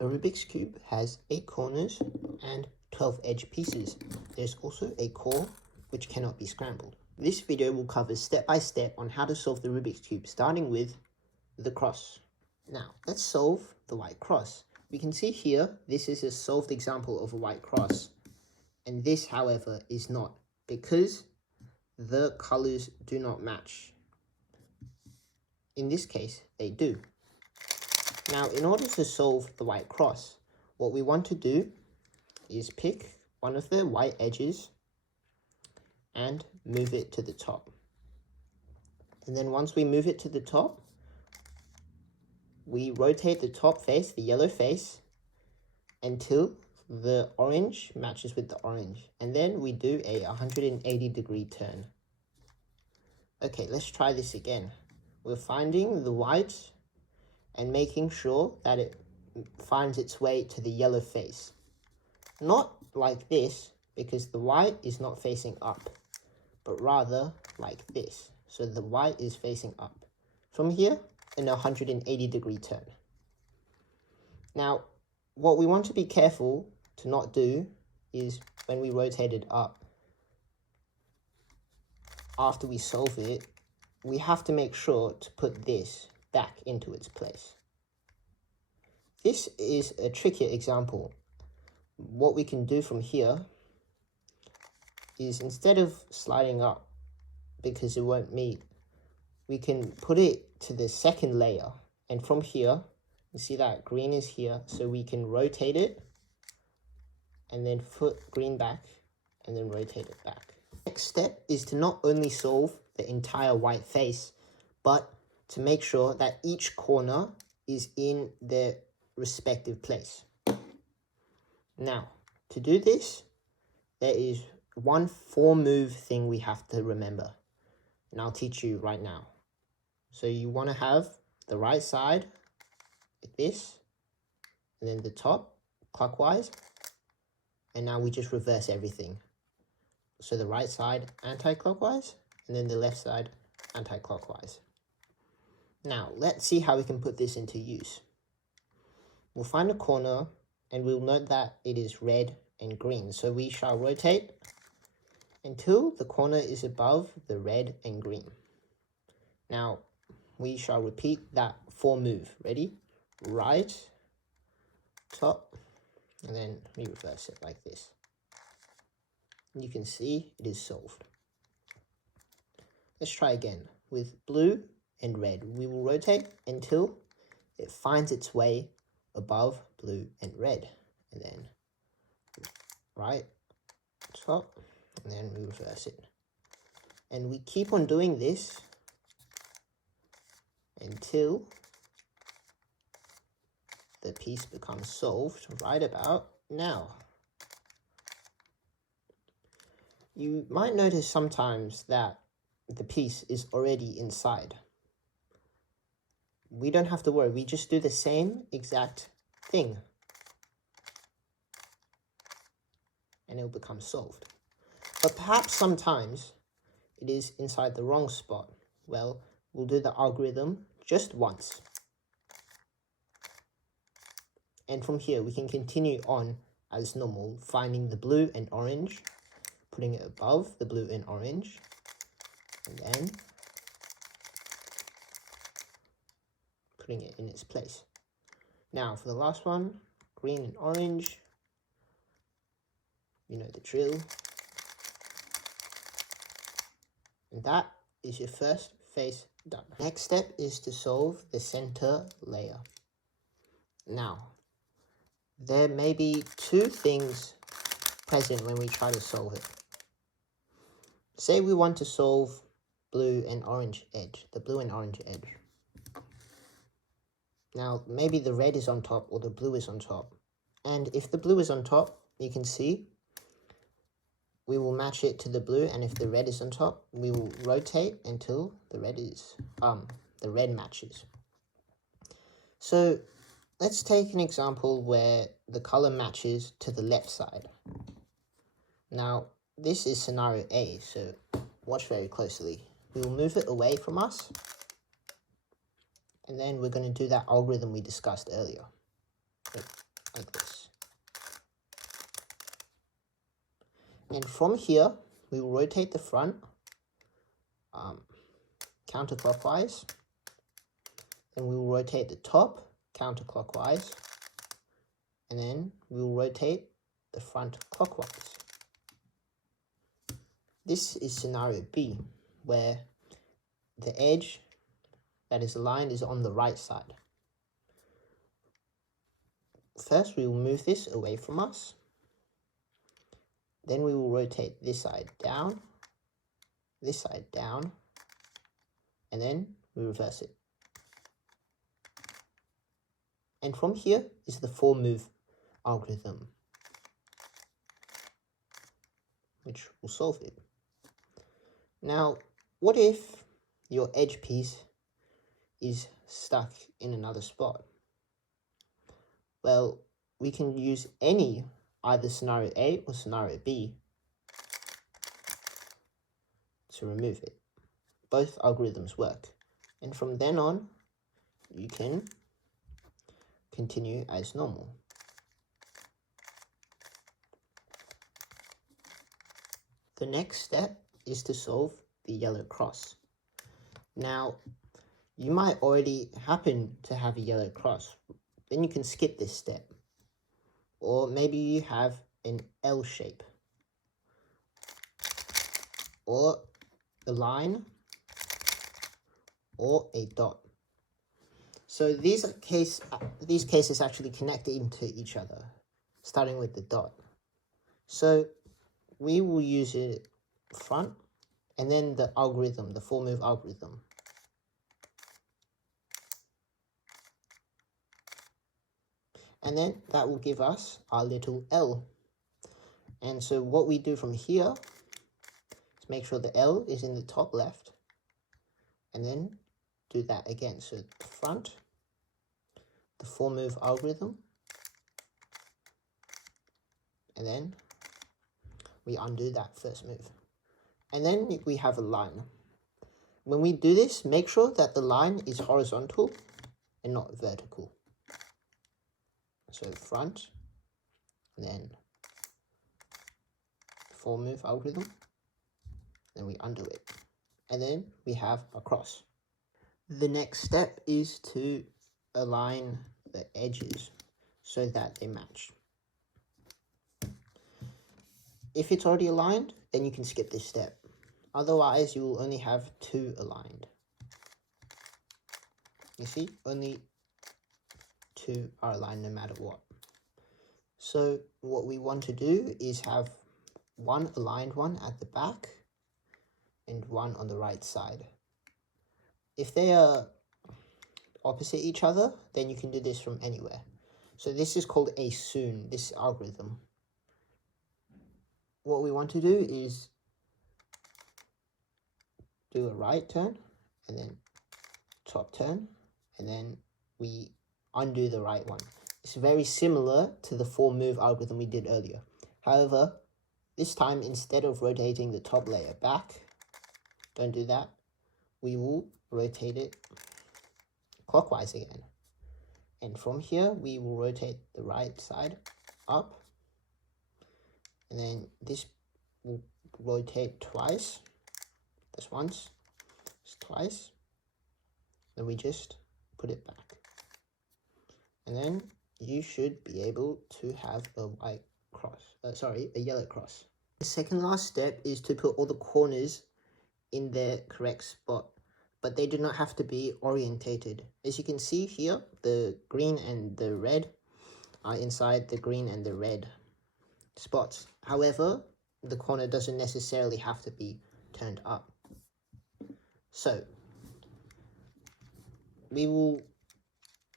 A Rubik's Cube has 8 corners and 12 edge pieces. There's also a core which cannot be scrambled. This video will cover step by step on how to solve the Rubik's Cube, starting with the cross. Now, let's solve the white cross. We can see here, this is a solved example of a white cross. And this, however, is not, because the colors do not match. In this case, they do. Now, in order to solve the white cross, what we want to do is pick one of the white edges and move it to the top. And then once we move it to the top, we rotate the top face, the yellow face, until the orange matches with the orange. And then we do a 180-degree turn. Okay, let's try this again. We're finding the white and making sure that it finds its way to the yellow face. Not like this, because the white is not facing up, but rather like this. So the white is facing up. From here, an 180-degree turn. Now, what we want to be careful to not do is when we rotate it up, after we solve it, we have to make sure to put this back into its place. This is a trickier example. What we can do from here is, instead of sliding up because it won't meet, we can put it to the second layer. And from here, you see that green is here, so we can rotate it and then put green back and then rotate it back. Next step is to not only solve the entire white face, but to make sure that each corner is in their respective place. Now, to do this, there is one 4-move thing we have to remember, and I'll teach you right now. So you want to have the right side like this, and then the top clockwise, and now we just reverse everything. So the right side anti-clockwise, and then the left side anti-clockwise. Now, let's see how we can put this into use. We'll find a corner, and we'll note that it is red and green. So we shall rotate until the corner is above the red and green. Now, we shall repeat that 4-move. Ready? Right, top, and then we reverse it like this. You can see it is solved. Let's try again. With blue and red, we will rotate until it finds its way above blue and red. And then right, top, and then we reverse it. And we keep on doing this until the piece becomes solved right about now. You might notice sometimes that the piece is already inside. We don't have to worry, we just do the same exact thing, and it will become solved. But perhaps sometimes it is inside the wrong spot. Well, we'll do the algorithm just once. And from here, we can continue on as normal, finding the blue and orange, putting it above the blue and orange, and then putting it in its place. Now, for the last one, green and orange, you know the drill. And that is your first face done. Next step is to solve the center layer. Now, there may be 2 things present when we try to solve it. Say we want to solve blue and orange edge, the blue and orange edge. Now, maybe the red is on top or the blue is on top. And if the blue is on top, you can see we will match it to the blue, and if the red is on top, we will rotate until the red matches. So let's take an example where the color matches to the left side. Now, this is scenario A, so watch very closely. We will move it away from us, and then we're going to do that algorithm we discussed earlier. like this. And from here, we will rotate the front counterclockwise. Then we will rotate the top counterclockwise. And then we will rotate the front clockwise. This is scenario B, where the edge that is aligned is on the right side. First, we will move this away from us. Then we will rotate this side down, and then we reverse it. And from here is the 4-move algorithm, which will solve it. Now, what if your edge piece is stuck in another spot? Well, we can use either scenario A or scenario B to remove it. Both algorithms work. And from then on, you can continue as normal. The next step is to solve the yellow cross. Now, you might already happen to have a yellow cross. Then you can skip this step. Or maybe you have an L shape, or a line, or a dot. So these cases actually connect into each other, starting with the dot. So we will use it front, and then the algorithm, the 4-move algorithm. And then that will give us our little L. And so what we do from here is make sure the L is in the top left, and then do that again. So the front, the 4-move algorithm, and then we undo that first move. And then we have a line. When we do this, make sure that the line is horizontal and not vertical. So front, and then 4-move algorithm, then we undo it. And then we have a cross. The next step is to align the edges so that they match. If it's already aligned, then you can skip this step. Otherwise, you will only have 2 aligned. You see, only 2 are aligned no matter what. So what we want to do is have one aligned one at the back and one on the right side. If they are opposite each other, then you can do this from anywhere. So this is called a soon, this algorithm. What we want to do is do a right turn, and then top turn, and then we undo the right one. It's very similar to the 4-move algorithm we did earlier. However, this time, instead of rotating the top layer back, don't do that, we will rotate it clockwise again. And from here, we will rotate the right side up, and then this will rotate twice. This once, this twice, then we just put it back. And then you should be able to have a white cross, a yellow cross. The second last step is to put all the corners in their correct spot, but they do not have to be orientated. As you can see here, the green and the red are inside the green and the red spots. However, the corner doesn't necessarily have to be turned up. So we will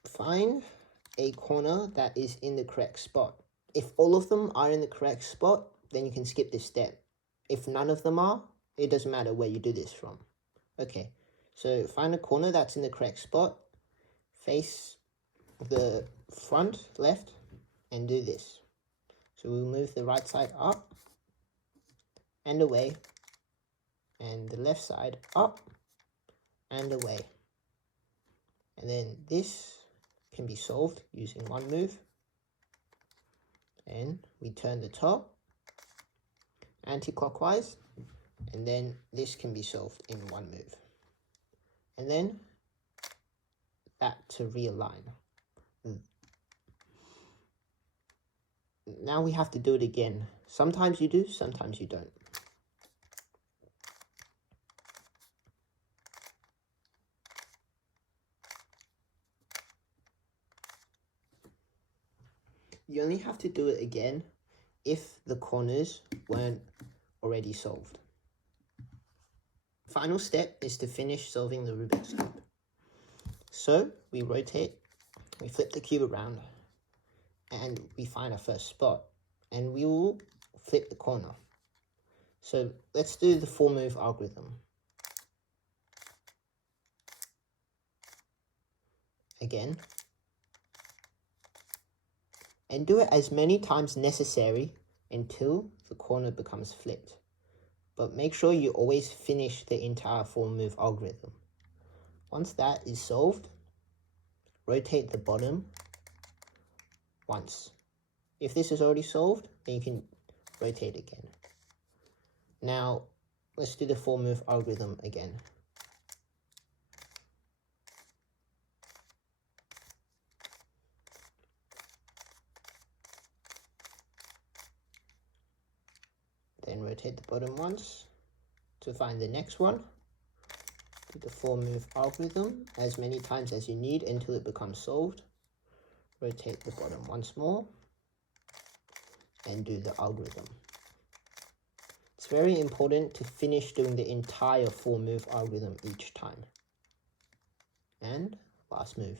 find a corner that is in the correct spot. If all of them are in the correct spot, then you can skip this step. If none of them are, it doesn't matter where you do this from. Okay, so find a corner that's in the correct spot, face the front left, and do this. So we'll move the right side up and away, and the left side up and away. And then this can be solved using one move. And we turn the top anti-clockwise, and then this can be solved in one move. And then that to realign. Now we have to do it again. Sometimes you do, sometimes you don't. You only have to do it again if the corners weren't already solved. Final step is to finish solving the Rubik's Cube. So we rotate, we flip the cube around, and we find our first spot, and we will flip the corner. So let's do the 4-move algorithm. Again. And do it as many times necessary until the corner becomes flipped. But make sure you always finish the entire 4-move algorithm. Once that is solved, rotate the bottom once. If this is already solved, then you can rotate again. Now, let's do the 4-move algorithm again. Then rotate the bottom once to find the next one. Do the 4-move algorithm as many times as you need until it becomes solved. Rotate the bottom once more and do the algorithm. It's very important to finish doing the entire 4-move algorithm each time. And last move.